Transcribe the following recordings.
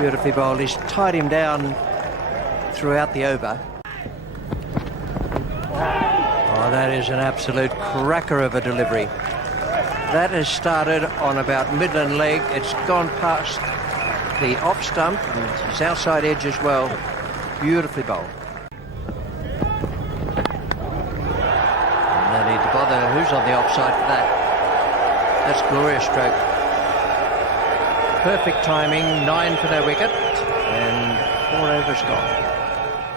Beautifully bowled. He's tied him down throughout the over. Oh, that is an absolute cracker of a delivery. That has started on about Midland leg. It's gone past the off stump and his outside edge as well. Beautifully bowled. No need to bother who's on the offside for that. That's glorious stroke. Perfect timing, 9 for no wicket and 4 overs gone.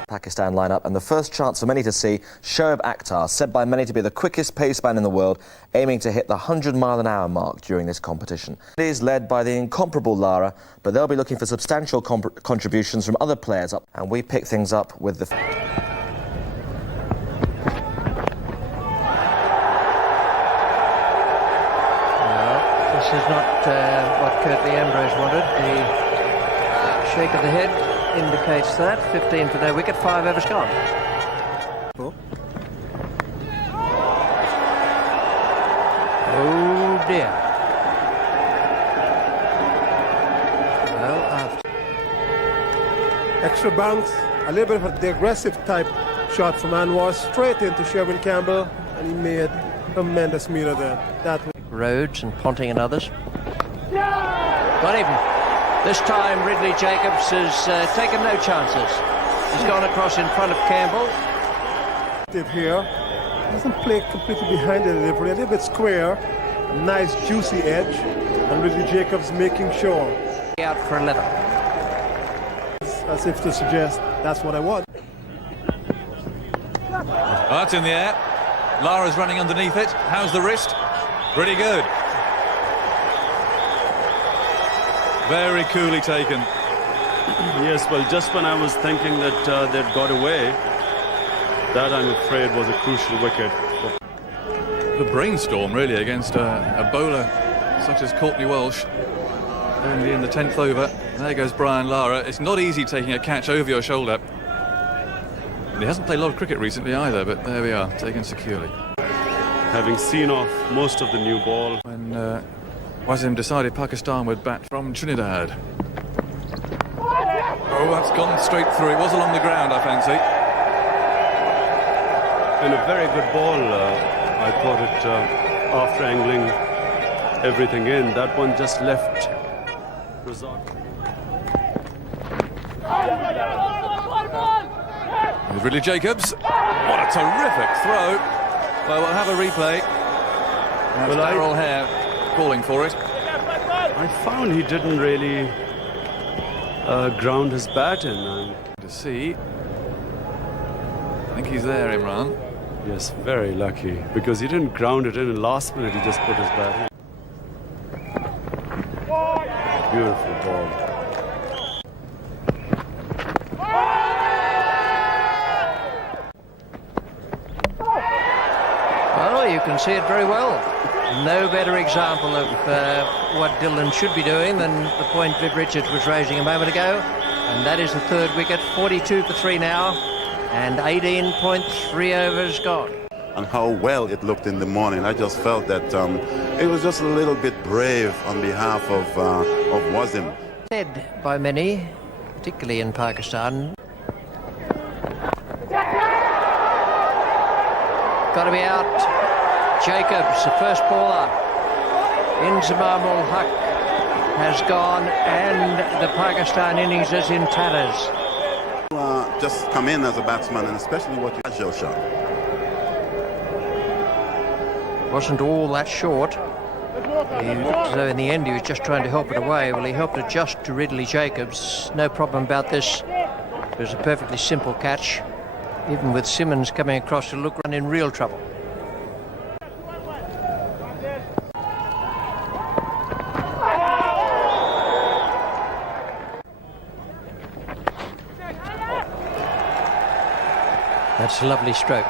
Pakistan lineup, and the first chance for many to see Shoaib Akhtar, said by many to be the quickest paceman in the world, aiming to hit the 100-mile-an-hour mark during this competition. It is led by the incomparable Lara, but they'll be looking for substantial contributions from other players up, and we pick things up with the... This is not what Curtly Ambrose wanted. The shake of the head indicates that. 15 for no wicket, 5 overs gone. Oh dear. Well, after extra bounce, a little bit of the aggressive type shot from Anwar, straight into Sherwin Campbell, and he made tremendous meal of that. Rhodes and Ponting and others. Not even. This time Ridley Jacobs has taken no chances. He's gone across in front of Campbell. Here doesn't play completely behind the delivery, a little bit square, a nice juicy edge, and Ridley Jacobs making sure. Out for 11. As if to suggest that's what I want. That's in the air. Lara's running underneath it. How's the wrist? Pretty good. Very coolly taken. Yes, well, just when I was thinking that they'd got away, that, I'm afraid, was a crucial wicket. The brainstorm, really, against a bowler such as Courtney Walsh. Only in the 10th over. There goes Brian Lara. It's not easy taking a catch over your shoulder. And he hasn't played a lot of cricket recently either, but there we are, taken securely. Having seen off most of the new ball. When Wasim decided Pakistan would bat from Trinidad. Oh, that's gone straight through. It was along the ground, I fancy. And a very good ball. I thought it, after angling everything in, that one just left. With Ridley Jacobs. What a terrific throw. Well, we'll have a replay. That's Darrell Hare calling for it. I found he didn't really ground his bat in. To see. I think he's there, Imran. Yes, very lucky, because he didn't ground it in, and last minute he just put his bat in. Beautiful ball. Well, you can see it very well. No better example of what Dillon should be doing than the point Viv Richards was raising a moment ago. And that is the third wicket, 42 for 3 now, and 18.3 overs gone. And how well it looked in the morning. I just felt that it was just a little bit brave on behalf of Wasim. Said by many, particularly in Pakistan. Got to be out. Jacobs, the first baller. Inzamam ul Haq has gone, and the Pakistan innings is in tatters. Just come in as a batsman, and especially what you shot. Wasn't all that short. He looked as though in the end he was just trying to help it away. Well, he helped it just to Ridley Jacobs. No problem about this. It was a perfectly simple catch. Even with Simmons coming across to look run in real trouble. That's a lovely stroke.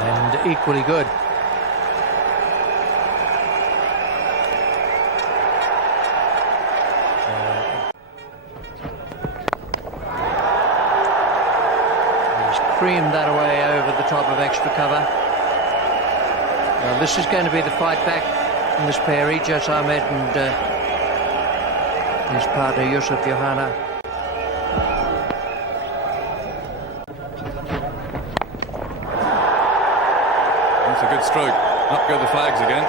And equally good. He's creamed that away over the top of extra cover. Now this is going to be the fight back in this pair, Ijaz Ahmed and his partner Yusuf Yohana. That's a good stroke. Up go the flags again.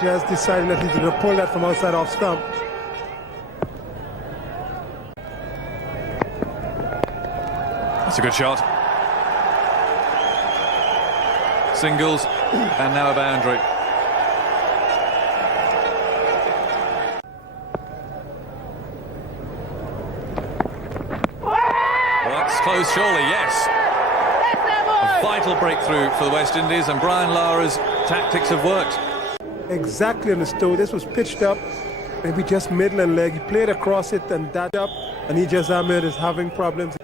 Just deciding that he's going to pull that from outside off stump. That's a good shot. Singles, and now a boundary. Well, that's close, surely, yes. A vital breakthrough for the West Indies, and Brian Lara's tactics have worked. Exactly understood. This was pitched up, maybe just middle and leg. He played across it and that up, and Ijaz Ahmed is having problems.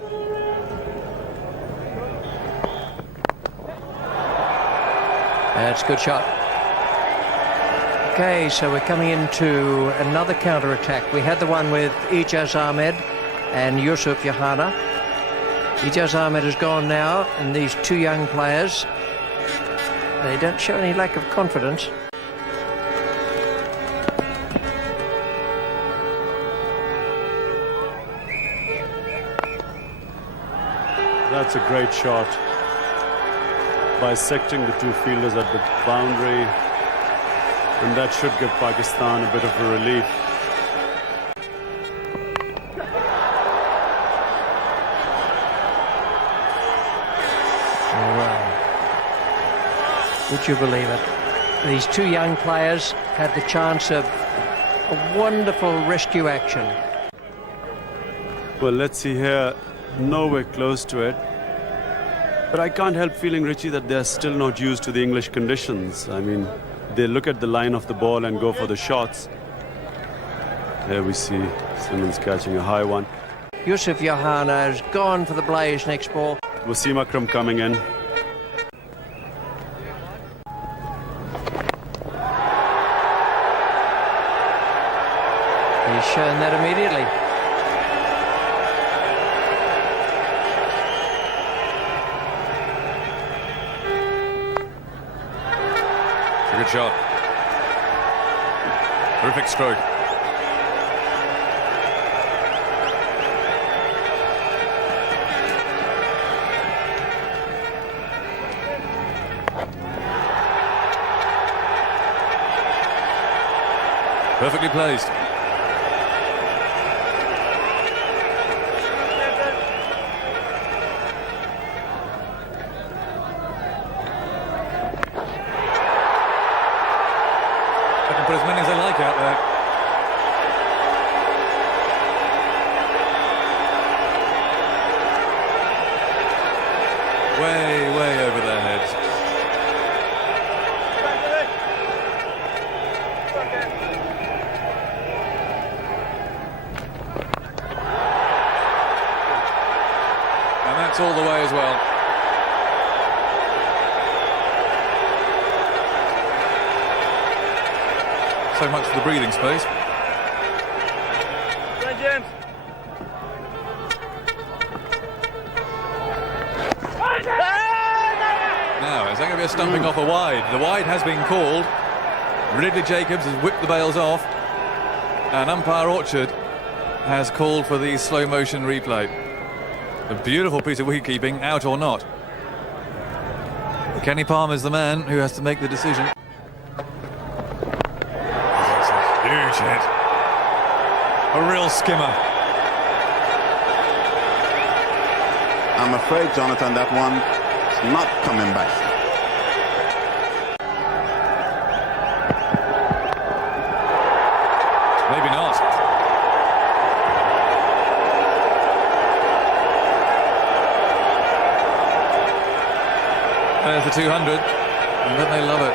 That's a good shot. Okay, so we're coming into another counter-attack. We had the one with Ijaz Ahmed and Yusuf Yohana. Ijaz Ahmed is gone now, and these two young players, they don't show any lack of confidence. That's a great shot. Bisecting the two fielders at the boundary, and that should give Pakistan a bit of a relief. Would you believe it? These two young players had the chance of a wonderful rescue action. Well, let's see here. Nowhere close to it. But I can't help feeling, Richie, that they're still not used to the English conditions. I mean, they look at the line of the ball and go for the shots. There we see Simmons catching a high one. Yusuf Yohana has gone for the blaze next ball. Wasim Akram coming in. He's shown that immediately. Good shot. Terrific stroke. Perfectly placed. They can put as many as they like out there. Way over their heads. And that's all the way as well. So much for the breathing space. James. Now, is that going to be a stumping off a wide? The wide has been called. Ridley Jacobs has whipped the bails off. And umpire Orchard has called for the slow motion replay. A beautiful piece of wicket-keeping, out or not. Kenny Palmer's the man who has to make the decision. That's a huge hit. A real skimmer. I'm afraid, Jonathan, that one is not coming back. Maybe not. There's the 200, and don't they love it?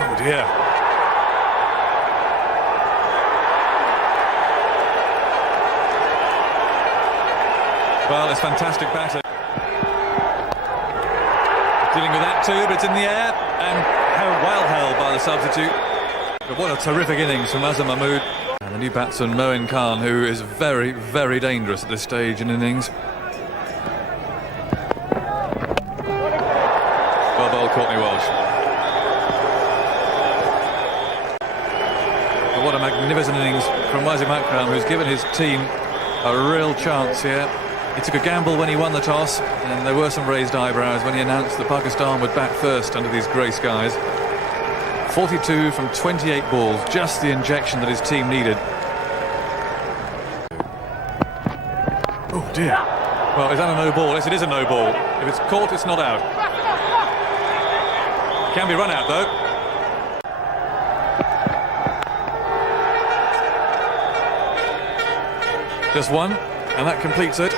Oh dear. Well, it's fantastic batting. Dealing with that too, but it's in the air, and how well held by the substitute. But what a terrific innings from Azhar Mahmood. And the new batsman, Moin Khan, who is very, very dangerous at this stage in innings. what a magnificent innings from Wasim Akram, who's given his team a real chance here. He took a gamble when he won the toss, and there were some raised eyebrows when he announced that Pakistan would bat first under these grey skies. 42 from 28 balls, just the injection that his team needed. Oh dear. Well, is that a no ball? Yes, it is a no ball. If it's caught, it's not out. Can be run out, though. Just one, and that completes it.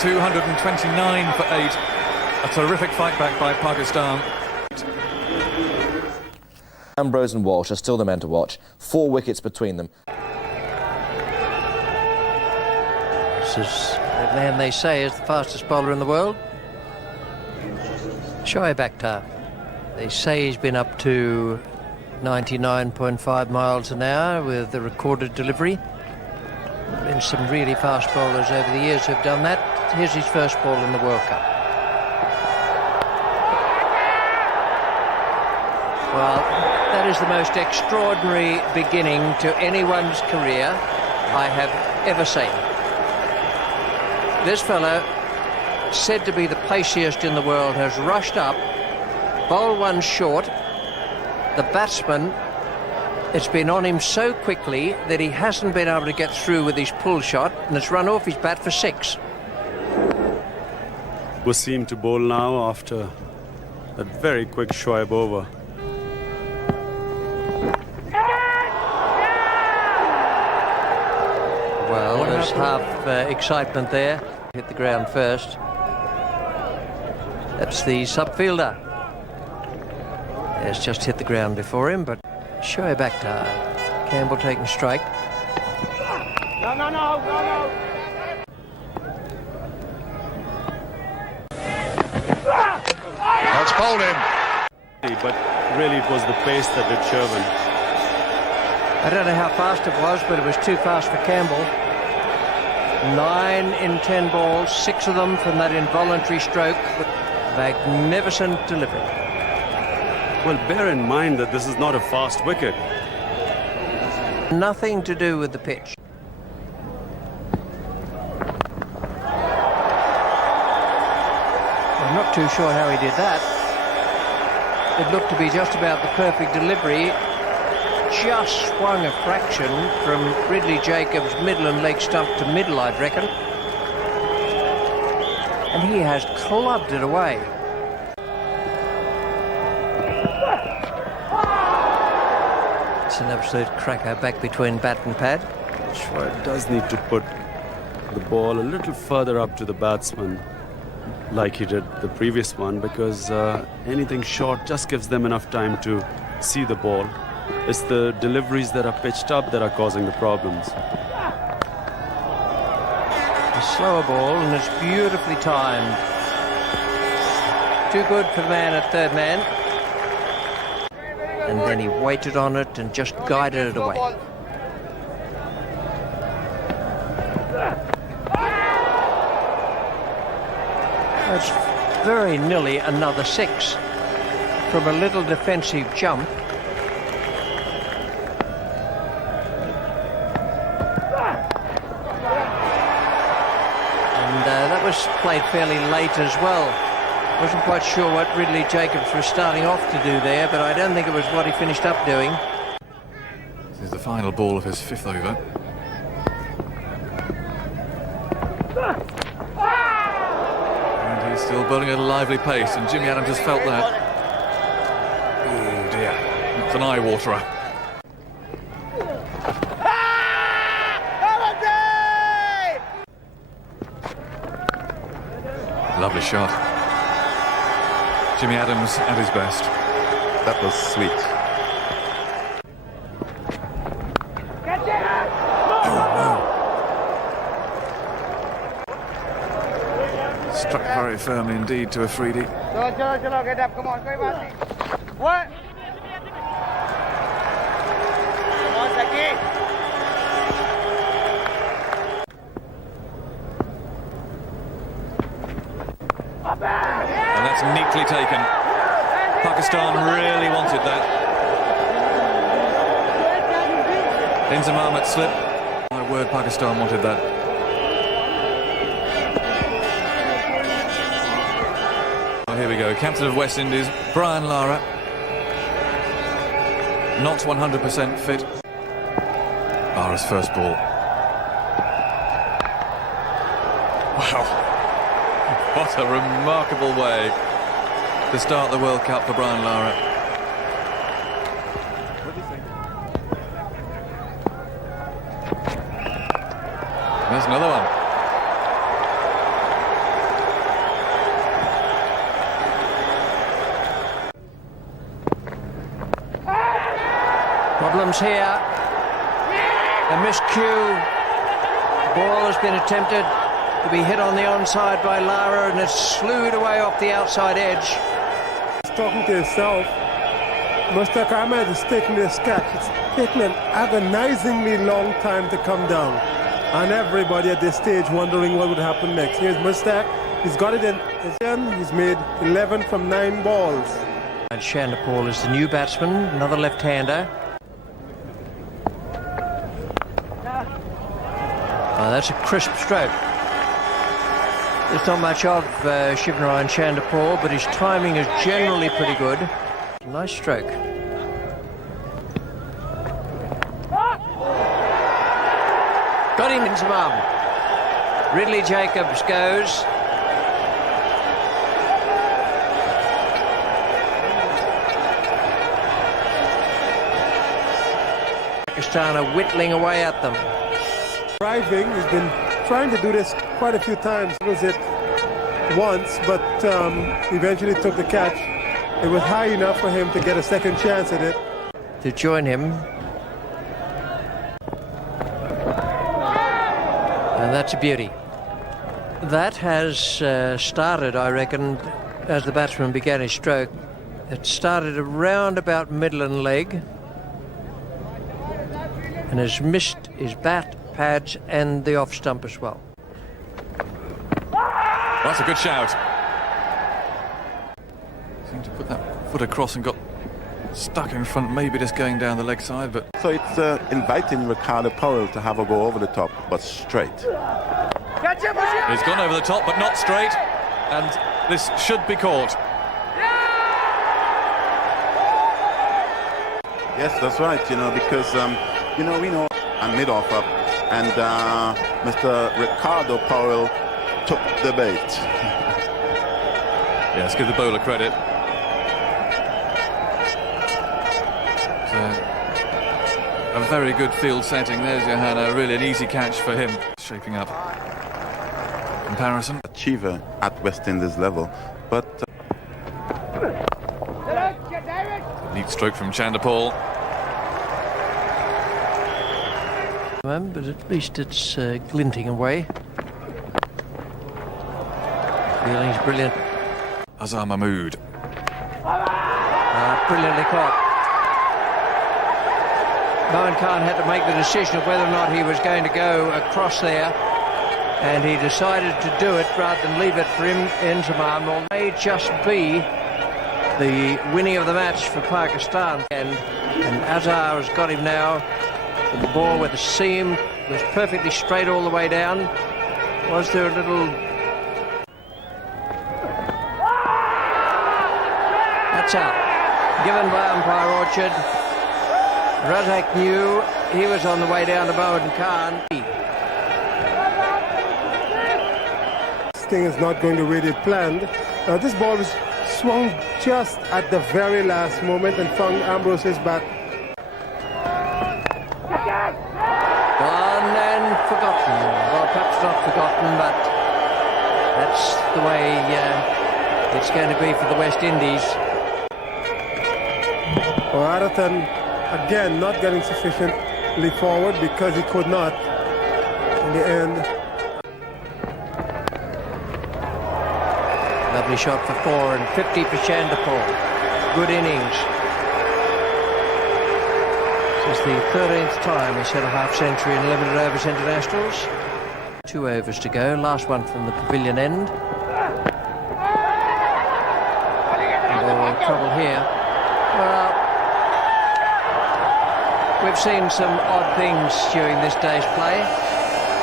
229 for 8. A terrific fight back by Pakistan. Ambrose and Walsh are still the men to watch. 4 wickets between them. This is the man they say is the fastest bowler in the world. Shoaib Akhtar. They say he's been up to 99.5 miles an hour with the recorded delivery. There have been some really fast bowlers over the years who've done that. Here's his first ball in the World Cup. Well, that is the most extraordinary beginning to anyone's career I have ever seen. This fellow, said to be the paciest in the world, has rushed up, bowled one short. The batsman, it's been on him so quickly that he hasn't been able to get through with his pull shot, and it's run off his bat for 6. Wasim to bowl now after that very quick Shoaib over. Well, there's half excitement there. Hit the ground first. That's the subfielder. Has just hit the ground before him, but Shoaib Akhtar. Campbell taking strike. No. That's bowled him. But really it was the pace that did Sherwin. I don't know how fast it was, but it was too fast for Campbell. 9 in 10 balls, 6 of them from that involuntary stroke with magnificent delivery. Well, bear in mind that this is not a fast wicket. Nothing to do with the pitch. I'm not too sure how he did that. It looked to be just about the perfect delivery. Just swung a fraction from Ridley Jacobs' middle and leg stump to middle, I'd reckon. And he has clubbed it away. It's an absolute cracker back between bat and pad. Shoaib does need to put the ball a little further up to the batsman, like he did the previous one, because anything short just gives them enough time to see the ball. It's the deliveries that are pitched up that are causing the problems. A slower ball, and it's beautifully timed. Too good for the man at third man. And then he waited on it and just guided it away. That's very nearly another 6 from a little defensive jump. That was played fairly late as well. Wasn't quite sure what Ridley Jacobs was starting off to do there, but I don't think it was what he finished up doing. This is the final ball of his 5th over. And he's still bowling at a lively pace, and Jimmy Adams has felt that. Oh dear, that's an eye-waterer. Lovely shot. Jimmy Adams at his best. That was sweet. Struck very firmly indeed to Afridi. Chalo, get up, come on, what? Come on, Saki. And that's neatly taken. Pakistan really wanted that. Inzamam at slip. My word, Pakistan wanted that. Well, here we go. Captain of West Indies, Brian Lara. Not 100% fit. Lara's first ball. Wow. What a remarkable way to start the World Cup for Brian Lara. There's another one. Problems here. A miscue. Ball has been attempted to be hit on the onside by Lara, and it's slewed away off the outside edge. He's talking to himself. Mushtaq Ahmed is taking this catch. It's taking an agonizingly long time to come down. And everybody at this stage wondering what would happen next. Here's Mushtaq. He's got it in his end. He's made 11 from 9 balls. And Chanderpaul is the new batsman, another left-hander. Oh, that's a crisp stroke. There's not much of Shivnarine Chanderpaul, but his timing is generally pretty good. Nice stroke. Got him in his mum. Ridley Jacobs goes. Pakistan are whittling away at them. Driving, he's been trying to do this quite a few times. It was it once, but eventually took the catch. It was high enough for him to get a second chance at it. To join him. And that's a beauty. That has started, I reckon, as the batsman began his stroke. It started around about middle and leg and has missed his bat, pads and the off stump as well. That's a good shout. Seemed to put that foot across and got stuck in front, maybe just going down the leg side, but... So it's inviting Ricardo Powell to have a go over the top, but straight. He's gone over the top, but not straight, and this should be caught. Yes, that's right, because, we know a mid-off up, and Mr. Ricardo Powell took the bait. Yes, give the bowler credit. A very good field setting. There's Johanna, really an easy catch for him. Shaping up. Comparison. Achiever at West Indies level, but... Neat stroke from Chanderpaul. But at least it's glinting away. Feeling's brilliant. Azhar Mahmood. Brilliantly caught. Mohan Khan had to make the decision of whether or not he was going to go across there, and he decided to do it rather than leave it for him. Inzamam may just be the winning of the match for Pakistan, and Azhar has got him now. The ball with the seam was perfectly straight all the way down. Was there a little... That's out. Given by umpire Orchard. Razak knew he was on the way down to Mohan Khan. This thing is not going the way they planned. This ball was swung just at the very last moment and found Ambrose's bat. Gone and forgotten. Well, perhaps not forgotten, but that's the way it's going to be for the West Indies. Warathan, again, not getting sufficiently forward because he could not in the end. Lovely shot for 4 and 50 for Chanderpaul. Good innings. This is the 13th time he's hit a half-century in limited overs internationals. 2 overs to go, last one from the pavilion end. And all in trouble here. Well, We've seen some odd things during this day's play,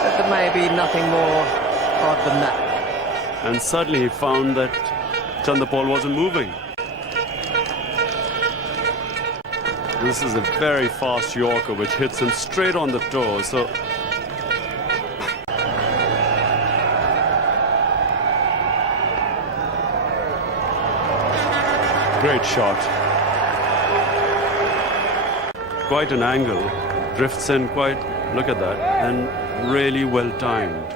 but there may be nothing more odd than that. And suddenly he found that Chanderpaul wasn't moving. This is a very fast Yorker which hits him straight on the toe. So great shot. Quite an angle. Drifts in quite, look at that, and really well timed.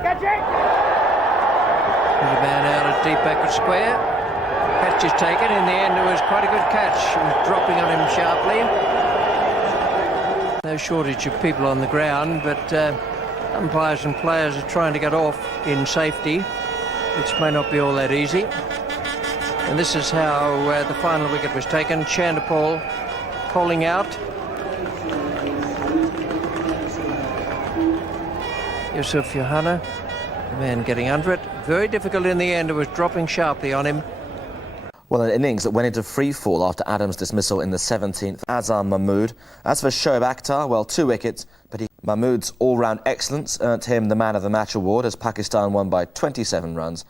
Catch it! There's a man out at deep backward square. Catch is taken. In the end, it was quite a good catch. It was dropping on him sharply. No shortage of people on the ground, but umpires and players are trying to get off in safety, which may not be all that easy. And this is how the final wicket was taken. Chanderpaul calling out. Yusuf Yohana, the man getting under it. Very difficult in the end. It was dropping sharply on him. Well, an innings that went into free fall after Adams' dismissal in the 17th. Azam Mahmood. As for Shoaib Akhtar, well, 2 wickets, but Mahmood's all-round excellence earned him the Man of the Match award as Pakistan won by 27 runs.